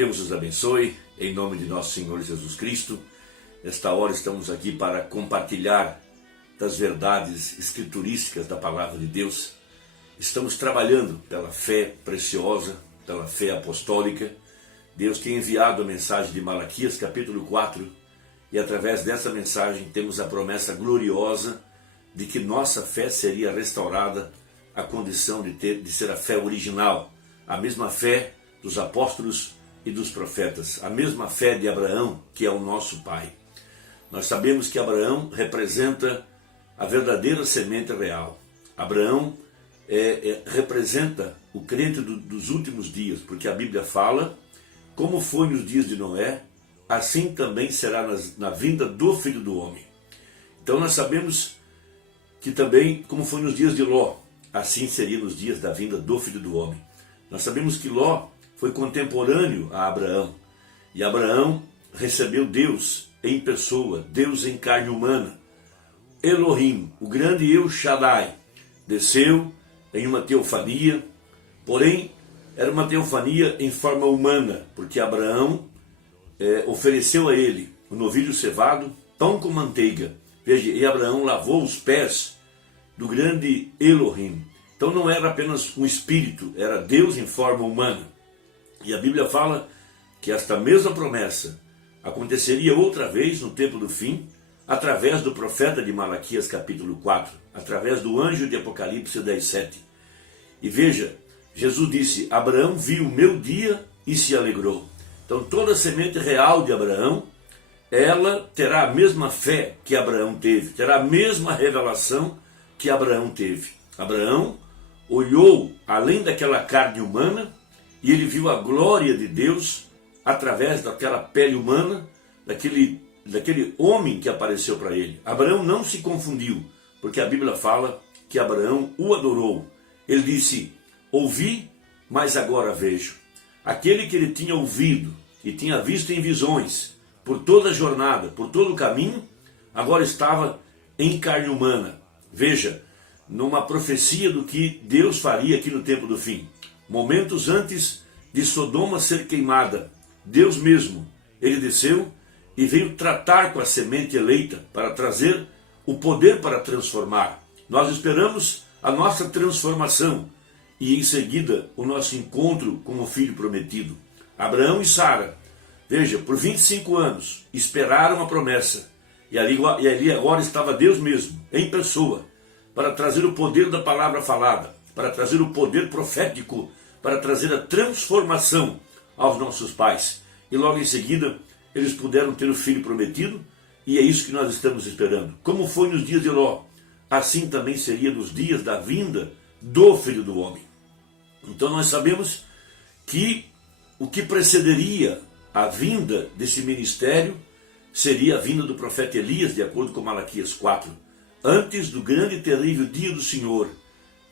Deus os abençoe, em nome de nosso Senhor Jesus Cristo. Nesta hora estamos aqui para compartilhar das verdades escriturísticas da Palavra de Deus. Estamos trabalhando pela fé preciosa, pela fé apostólica. Deus tem enviado a mensagem de Malaquias, capítulo 4, e através dessa mensagem temos a promessa gloriosa de que nossa fé seria restaurada à condição de ser a fé original, a mesma fé dos apóstolos e dos profetas, a mesma fé de Abraão, que é o nosso pai. Nós sabemos que Abraão representa a verdadeira semente real. Abraão representa o crente dos últimos dias, porque a Bíblia fala, como foi nos dias de Noé, assim também será na vinda do Filho do Homem. Então nós sabemos que também, como foi nos dias de Ló, assim seria nos dias da vinda do Filho do Homem. Nós sabemos que Ló foi contemporâneo a Abraão, e Abraão recebeu Deus em pessoa, Deus em carne humana. Elohim, o grande El Shaddai, desceu em uma teofania, porém era uma teofania em forma humana, porque Abraão ofereceu a ele um novilho cevado, pão com manteiga. Veja, e Abraão lavou os pés do grande Elohim. Então não era apenas um espírito, era Deus em forma humana. E a Bíblia fala que esta mesma promessa aconteceria outra vez no tempo do fim, através do profeta de Malaquias capítulo 4, através do anjo de Apocalipse 10:7. E veja, Jesus disse, Abraão viu o meu dia e se alegrou. Então toda a semente real de Abraão, ela terá a mesma fé que Abraão teve, terá a mesma revelação que Abraão teve. Abraão olhou além daquela carne humana e ele viu a glória de Deus através daquela pele humana, daquele homem que apareceu para ele. Abraão não se confundiu, porque a Bíblia fala que Abraão o adorou. Ele disse, ouvi, mas agora vejo. Aquele que ele tinha ouvido e tinha visto em visões, por toda a jornada, por todo o caminho, agora estava em carne humana. Veja, numa profecia do que Deus faria aqui no tempo do fim. Momentos antes de Sodoma ser queimada, Deus mesmo, ele desceu e veio tratar com a semente eleita para trazer o poder para transformar. Nós esperamos a nossa transformação e em seguida o nosso encontro com o filho prometido. Abraão e Sara, veja, por 25 anos esperaram a promessa e ali agora estava Deus mesmo, em pessoa, para trazer o poder da palavra falada, para trazer o poder profético, para trazer a transformação aos nossos pais. E logo em seguida, eles puderam ter o filho prometido, e é isso que nós estamos esperando. Como foi nos dias de Ló, assim também seria nos dias da vinda do Filho do Homem. Então nós sabemos que o que precederia a vinda desse ministério seria a vinda do profeta Elias, de acordo com Malaquias 4, antes do grande e terrível dia do Senhor.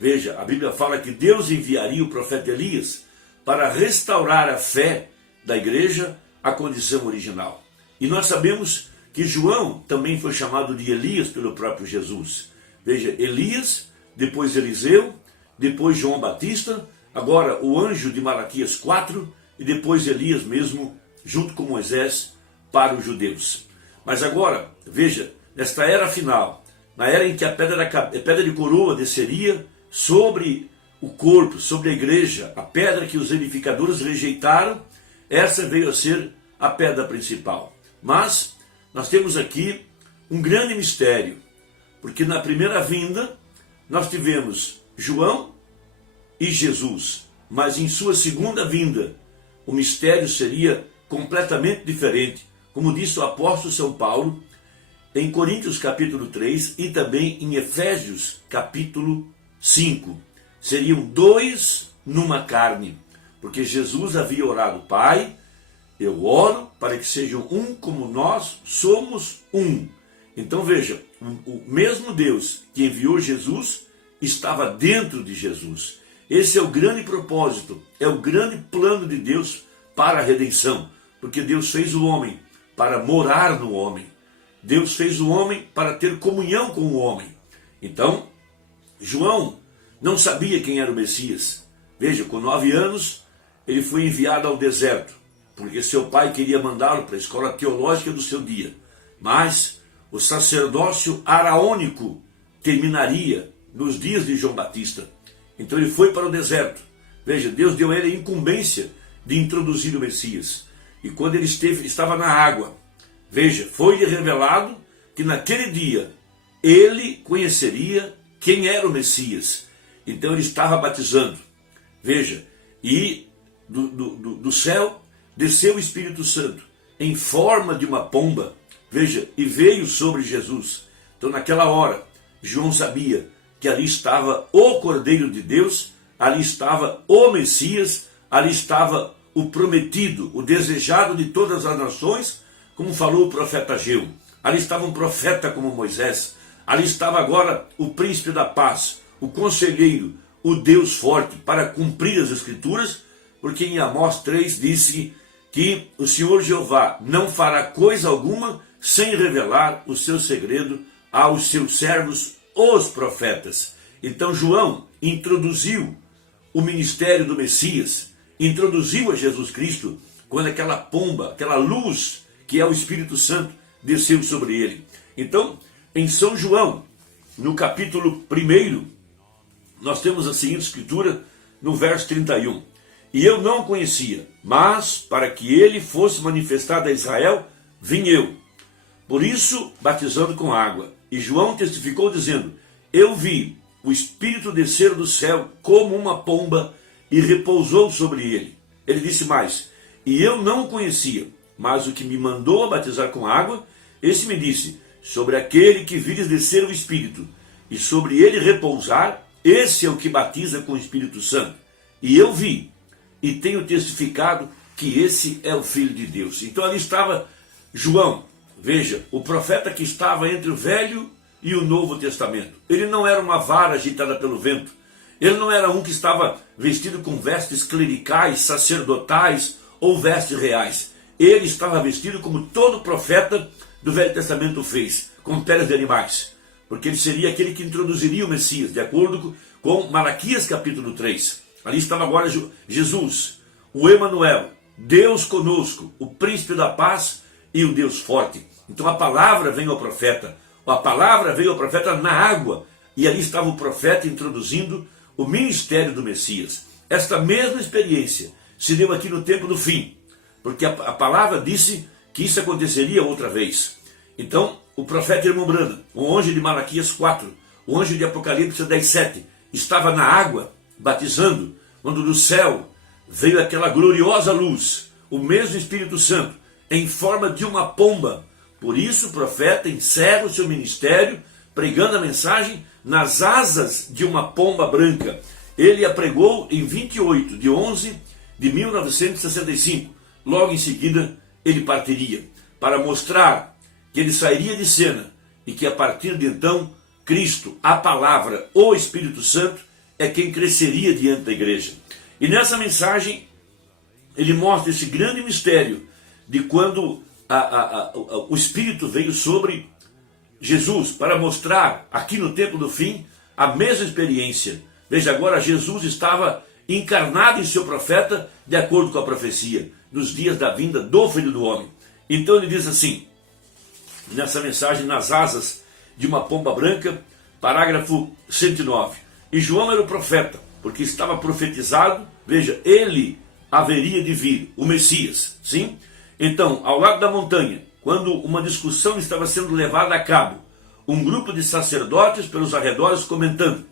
Veja, a Bíblia fala que Deus enviaria o profeta Elias para restaurar a fé da igreja à condição original. E nós sabemos que João também foi chamado de Elias pelo próprio Jesus. Veja, Elias, depois Eliseu, depois João Batista, agora o anjo de Malaquias 4 e depois Elias mesmo, junto com Moisés, para os judeus. Mas agora, veja, nesta era final, na era em que a pedra de coroa desceria sobre o corpo, sobre a igreja, a pedra que os edificadores rejeitaram, essa veio a ser a pedra principal. Mas nós temos aqui um grande mistério, porque na primeira vinda nós tivemos João e Jesus, mas em sua segunda vinda o mistério seria completamente diferente, como disse o apóstolo São Paulo em Coríntios capítulo 3 e também em Efésios capítulo 5. Seriam dois numa carne, porque Jesus havia orado, Pai, eu oro para que sejam um como nós somos um. Então veja, o mesmo Deus que enviou Jesus estava dentro de Jesus. Esse é o grande propósito, é o grande plano de Deus para a redenção, porque Deus fez o homem para morar no homem. Deus fez o homem para ter comunhão com o homem. Então, João não sabia quem era o Messias. Veja, com 9 anos, ele foi enviado ao deserto porque seu pai queria mandá-lo para a escola teológica do seu dia. Mas o sacerdócio araônico terminaria nos dias de João Batista. Então ele foi para o deserto. Veja, Deus deu a ele a incumbência de introduzir o Messias. E quando ele estava na água, veja, foi-lhe revelado que naquele dia ele conheceria quem era o Messias. Então ele estava batizando. Veja, e do céu desceu o Espírito Santo em forma de uma pomba. Veja, e veio sobre Jesus. Então naquela hora, João sabia que ali estava o Cordeiro de Deus, ali estava o Messias, ali estava o prometido, o desejado de todas as nações, como falou o profeta Ageu. Ali estava um profeta como Moisés, ali estava agora o príncipe da paz, o conselheiro, o Deus forte para cumprir as escrituras, porque em Amós 3 disse que o Senhor Jeová não fará coisa alguma sem revelar o seu segredo aos seus servos, os profetas. Então João introduziu o ministério do Messias, introduziu a Jesus Cristo, quando aquela pomba, aquela luz, que é o Espírito Santo, desceu sobre ele. Então, em São João, no capítulo 1, nós temos a seguinte escritura, no verso 31. E eu não o conhecia, mas para que ele fosse manifestado a Israel, vim eu. Por isso, batizando com água. E João testificou dizendo, eu vi o Espírito descer do céu como uma pomba e repousou sobre ele. Ele disse mais, e eu não o conhecia, mas o que me mandou a batizar com água, esse me disse, sobre aquele que vires descer o Espírito, e sobre ele repousar, esse é o que batiza com o Espírito Santo. E eu vi, e tenho testificado que esse é o Filho de Deus. Então ali estava João, veja, o profeta que estava entre o Velho e o Novo Testamento. Ele não era uma vara agitada pelo vento. Ele não era um que estava vestido com vestes clericais, sacerdotais ou vestes reais. Ele estava vestido como todo profeta do Velho Testamento fez, com peles de animais. Porque ele seria aquele que introduziria o Messias, de acordo com Malaquias capítulo 3. Ali estava agora Jesus, o Emanuel, Deus conosco, o príncipe da paz e o Deus forte. Então a palavra veio ao profeta. A palavra veio ao profeta na água. E ali estava o profeta introduzindo o ministério do Messias. Esta mesma experiência se deu aqui no tempo do fim. Porque a palavra disse que isso aconteceria outra vez. Então, o profeta irmão Branda, o anjo de Malaquias 4, o anjo de Apocalipse 10:7, estava na água, batizando, quando do céu veio aquela gloriosa luz, o mesmo Espírito Santo, em forma de uma pomba. Por isso o profeta encerra o seu ministério, pregando a mensagem nas asas de uma pomba branca. Ele a pregou em 28 de 11 de 1965. Logo em seguida, ele partiria, para mostrar que ele sairia de cena e que a partir de então, Cristo, a palavra, o Espírito Santo, é quem cresceria diante da igreja. E nessa mensagem, ele mostra esse grande mistério de quando o Espírito veio sobre Jesus, para mostrar aqui no tempo do fim a mesma experiência. Veja, agora Jesus estava encarnado em seu profeta, de acordo com a profecia, nos dias da vinda do Filho do Homem. Então ele diz assim, nessa mensagem, nas asas de uma pomba branca, parágrafo 109. E João era o profeta, porque estava profetizado, veja, ele haveria de vir, o Messias, sim? Então, ao lado da montanha, quando uma discussão estava sendo levada a cabo, um grupo de sacerdotes pelos arredores comentando,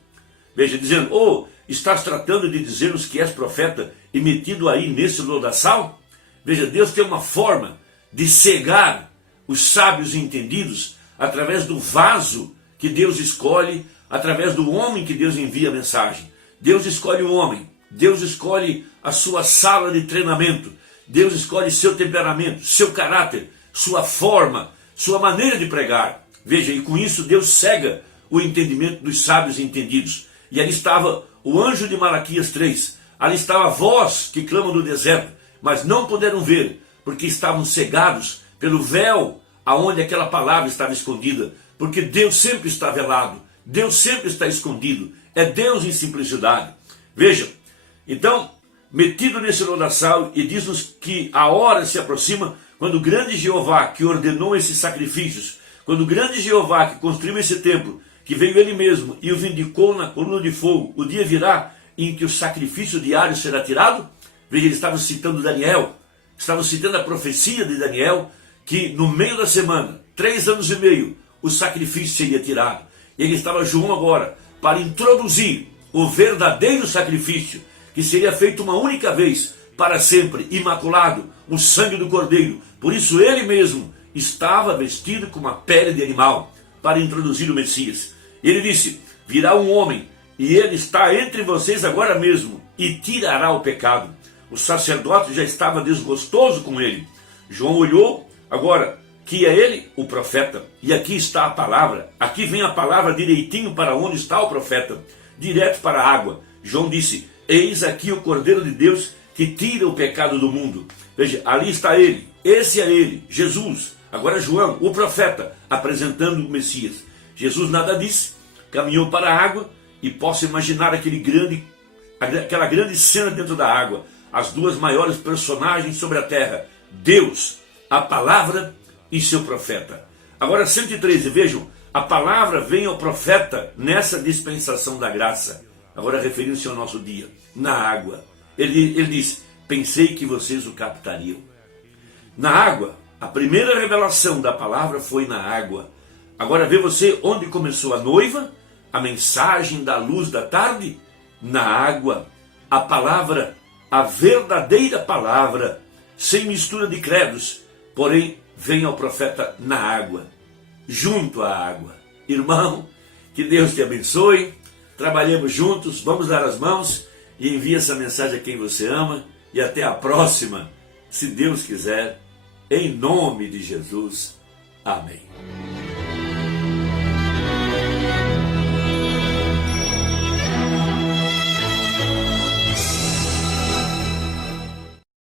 veja, dizendo, estás tratando de dizer-nos que és profeta e metido aí nesse lodaçal? Veja, Deus tem uma forma de cegar os sábios e entendidos através do vaso que Deus escolhe, através do homem que Deus envia a mensagem. Deus escolhe o homem, Deus escolhe a sua sala de treinamento, Deus escolhe seu temperamento, seu caráter, sua forma, sua maneira de pregar. Veja, e com isso Deus cega o entendimento dos sábios e entendidos. E ali estava o anjo de Malaquias 3, ali estava a voz que clama no deserto, mas não puderam ver, porque estavam cegados pelo véu aonde aquela palavra estava escondida, porque Deus sempre está velado, Deus sempre está escondido, é Deus em simplicidade. Veja, então, metido nesse lodaçal, e diz-nos que a hora se aproxima quando o grande Jeová que ordenou esses sacrifícios, quando o grande Jeová que construiu esse templo, que veio ele mesmo e o vindicou na coluna de fogo, o dia virá em que o sacrifício diário será tirado. Veja, ele estava citando Daniel, estava citando a profecia de Daniel, que no meio da semana, 3 anos e meio, o sacrifício seria tirado. Ele estava João agora para introduzir o verdadeiro sacrifício, que seria feito uma única vez, para sempre, imaculado, o sangue do Cordeiro. Por isso ele mesmo estava vestido com uma pele de animal, para introduzir o Messias. Ele disse, virá um homem, e ele está entre vocês agora mesmo, e tirará o pecado. O sacerdote já estava desgostoso com ele. João olhou, agora, que é ele, o profeta. E aqui está a palavra. Aqui vem a palavra direitinho para onde está o profeta. Direto para a água. João disse, eis aqui o Cordeiro de Deus que tira o pecado do mundo. Veja, ali está ele. Esse é ele, Jesus. Agora João, o profeta, apresentando o Messias. Jesus nada disse, caminhou para a água, e posso imaginar aquela grande cena dentro da água. As duas maiores personagens sobre a terra. Deus, a palavra e seu profeta. Agora 113, vejam, a palavra vem ao profeta nessa dispensação da graça. Agora referindo-se ao nosso dia, na água. Ele diz, pensei que vocês o captariam. Na água, a primeira revelação da palavra foi na água. Agora vê você onde começou a noiva, a mensagem da luz da tarde? Na água. A palavra, a verdadeira palavra, sem mistura de credos, porém vem ao profeta na água, junto à água. Irmão, que Deus te abençoe, trabalhemos juntos, vamos dar as mãos e envie essa mensagem a quem você ama, e até a próxima, se Deus quiser, em nome de Jesus. Amém.